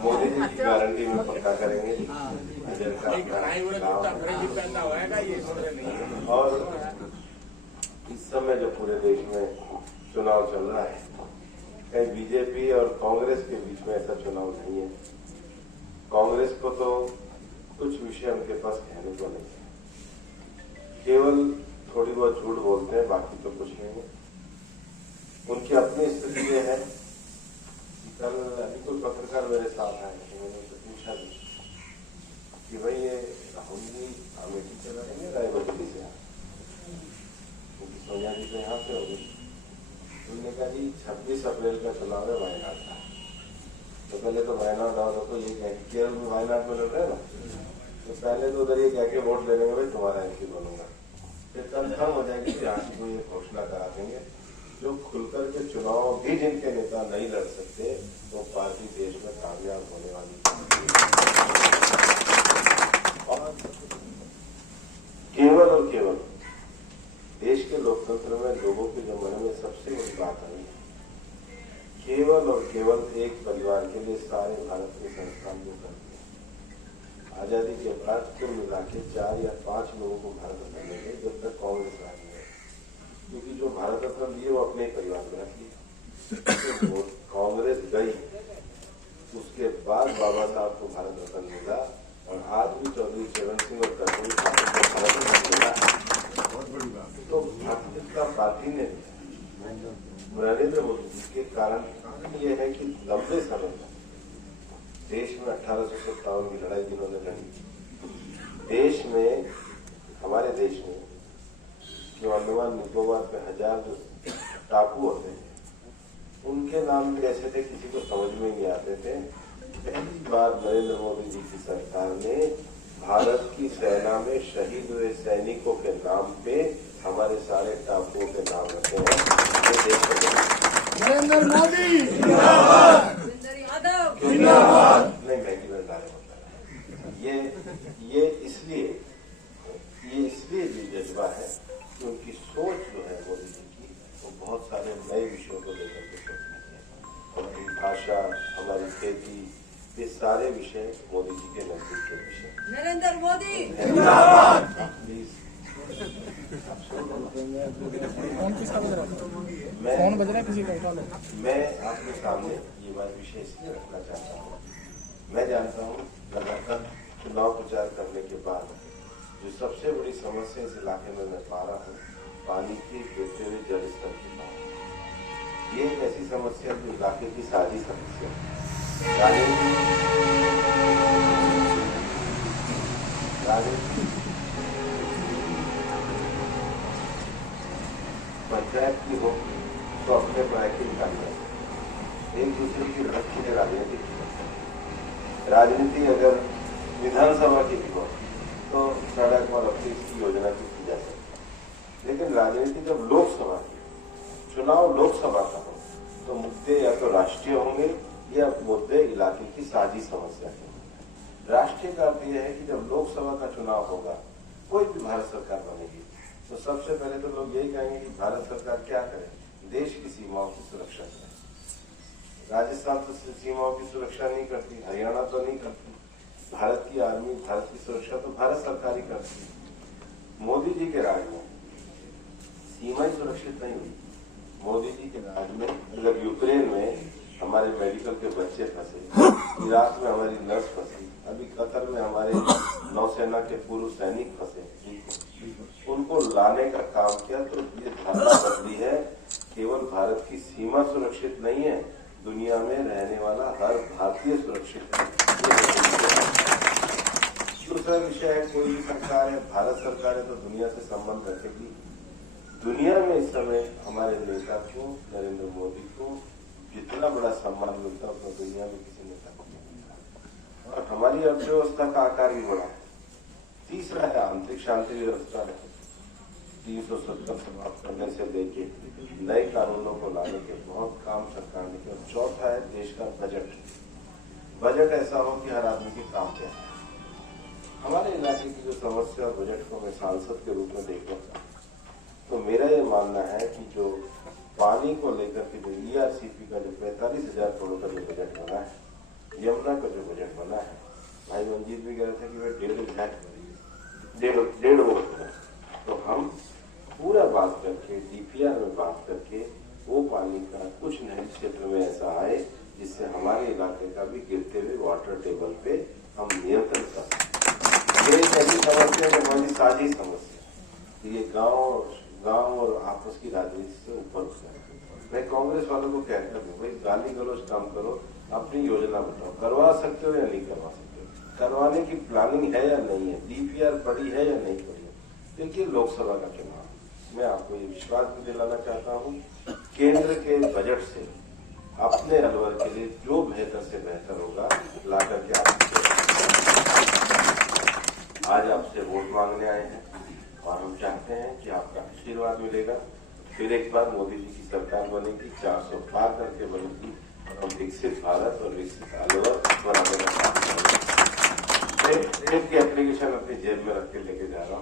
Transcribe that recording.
मोदी जी की गारंटी में पक्का करेंगे और इस समय जो पूरे देश में चुनाव चल रहा है, कहीं बीजेपी और कांग्रेस के बीच में ऐसा चुनाव नहीं है। कांग्रेस को तो कुछ विषय उनके पास कहने को नहीं है, केवल थोड़ी बहुत झूठ बोलते हैं, बाकी तो कुछ नहीं है। उनकी अपनी स्थिति ये है कि कल अभी कोई पत्रकार मेरे साथ आए थे, मैंने उनसे पूछा भी कि भाई ये राहुल जी अमेठी से रहेंगे रायबरेली से, क्योंकि सोनिया जी तो यहाँ से होगी। उन्होंने कहा जी 26 अप्रैल का चुनाव है वायनाड का, तो पहले तो वायनाड आओ तो ये कह के केरल में वायनाड में लड़ रहे ना, तो पहले तो उधर ये कह के वोट ले लेंगे भाई तुम्हारा एमपी बनूंगा, फिर कंफर्म हो जाएगी कि यहाँ की कोई घोषणा करा देंगे जो खुलकर के चुनाव भी जिनके नेता नहीं लड़ सकते तो पार्टी देश में कामयाब होने वाली। और केवल देश के लोकतंत्र में लोगों के जो मन में सबसे बड़ी बात आई है, केवल और केवल एक परिवार के लिए सारे भारत के संस्थान जो करते हैं। आजादी के बाद कुल मिला के 4 या 5 लोगों को भारत रत्न मिले जब तक कांग्रेस राज में, क्योंकि जो भारत रत्न दिए वो अपने ही परिवार में रखी। तो कांग्रेस गई, उसके बाद बाबा साहब को भारत रत्न मिला और आज भी चौधरी चरण सिंह और कर्पूरी ठाकुर को भारत रत्न मिला। बहुत बड़ी बात। तो भारतीय जनता पार्टी ने नरेंद्र मोदी जी के कारण ये है कि लंबे समय तक देश में 1857 की लड़ाई जिन्होंने लड़ी, देश में हमारे देश में जो अंडमान निकोबार पे 1000 जो टापू होते हैं उनके नाम भी ऐसे थे किसी को समझ में नहीं आते थे। पहली बार नरेंद्र मोदी जी की सरकार ने भारत की सेना में शहीद हुए सैनिकों के नाम पे हमारे सारे टापुओं के नाम रखे हैं। ये देश का नरेंद्र मोदी जिंदाबाद नहीं महंगी भंडारे होता है। ये इसलिए भी जज्बा है कि उनकी सोच जो है मोदी जी की वो बहुत सारे नए विषयों को लेकर के सोचती है। हमारी भाषा, हमारी खेती, ये सारे विषय मोदी जी के नजदीक के विषय। नरेंद्र मोदी प्लीज कौन बज रहा है किसी का उठा लो। मैं आपके सामने ये बात विषय इसलिए रखना चाहता हूँ, मैं जानता हूँ लगातार चुनाव प्रचार करने के बाद जो सबसे बड़ी समस्या इस इलाके में मैं पा रहा हूँ, पानी की गिरते हुए जल स्तर की बात। ये एक ऐसी समस्या जो इलाके की साझी समस्या है। पंचायत की हो तो अपने प्रायिक करना, एक दूसरे की लड़की ने राजनीति की सकते। राजनीति अगर विधानसभा की भी हो तो सड़क और अपनी इसकी योजना की जा सकती, लेकिन राजनीति जब लोकसभा की, चुनाव लोकसभा का हो तो मुद्दे या तो राष्ट्रीय होंगे या मुद्दे इलाके की साझी समस्या के। राष्ट्रीय का अर्थ यह है कि जब लोकसभा का चुनाव होगा, कोई भी भारत सरकार बनेगी तो सबसे पहले तो लोग यही कहेंगे कि भारत सरकार क्या करे, देश की सीमाओं की सुरक्षा करे। राजस्थान तो सीमाओं की सुरक्षा नहीं करती, हरियाणा तो नहीं करती, भारत की आर्मी, भारत की सुरक्षा तो भारत सरकार ही करती है। मोदी जी के राज में सीमाएं सुरक्षित नहीं हुई। मोदी जी के राज में अगर यूक्रेन में हमारे मेडिकल के बच्चे फंसे, इराक में हमारी नर्स फंसी, अभी कतर में हमारे नौसेना के पूर्व सैनिक फंसे, उनको लाने का काम किया तो ये धारणा बदली है केवल भारत की सीमा सुरक्षित नहीं है, दुनिया में रहने वाला हर भारतीय सुरक्षित है। दूसरा विषय है, कोई भी सरकार है, भारत सरकार है तो दुनिया से संबंध रखेगी। दुनिया में इस समय हमारे नेता को, नरेंद्र मोदी को जितना बड़ा सम्मान मिलता है उतना दुनिया में किसी नेता को नहीं मिलता। और हमारी अर्थव्यवस्था का आकार भी बढ़ा है। तीसरा है आंतरिक शांति व्यवस्था है, 370 समाप्त करने से लेके नए कानूनों को लाने के बहुत काम सरकार ने किया। चौथा है देश का बजट ऐसा हो कि हर आदमी के काम पे आए। हमारे इलाके की जो समस्या और बजट को मैं सांसद के रूप में देखना चाहता हूँ, तो मेरा ये मानना है कि जो पानी को लेकर के जो ERCP का जो 45 40,000 करोड़ का जो बजट बना है, यमुना का जो बजट बना है, भाई मंजीत भी कह रहे थे कि वे 1.5 वोट है। तो हम पूरा बात करके डीपीआर में बात करके वो पानी का कुछ नहरी क्षेत्र में ऐसा आए जिससे हमारे इलाके का भी गिरते हुए वाटर टेबल पे हम नियंत्रण कर सकते। ये एक ऐसी समस्या है हमारी साझी समस्या, ये गांव और आपस की राजनीति से ऊपर उठना है। मैं कांग्रेस वालों को कहता हूँ, भाई गाली गलौज कम करो, अपनी योजना बताओ, करवा सकते हो या नहीं करवा सकते हो, करवाने की प्लानिंग है या नहीं है, डीपीआर पड़ी है या नहीं पड़ी है। देखिए लोकसभा का चुनाव, मैं आपको ये विश्वास भी दिलाना चाहता हूँ, केंद्र के बजट से अपने अलवर के लिए जो बेहतर से बेहतर होगा ला करके आज आपसे वोट मांगने आए हैं और हम चाहते हैं कि आपका आशीर्वाद मिलेगा। फिर एक बार मोदी जी की सरकार बनेगी, 400 पार करके बनेगी और हम विकसित भारत और विकसित अलवर बनाने का काम करेंगे। मैं की एप्लीकेशन अपनी जेब में रख के लेके जा रहा हूँ।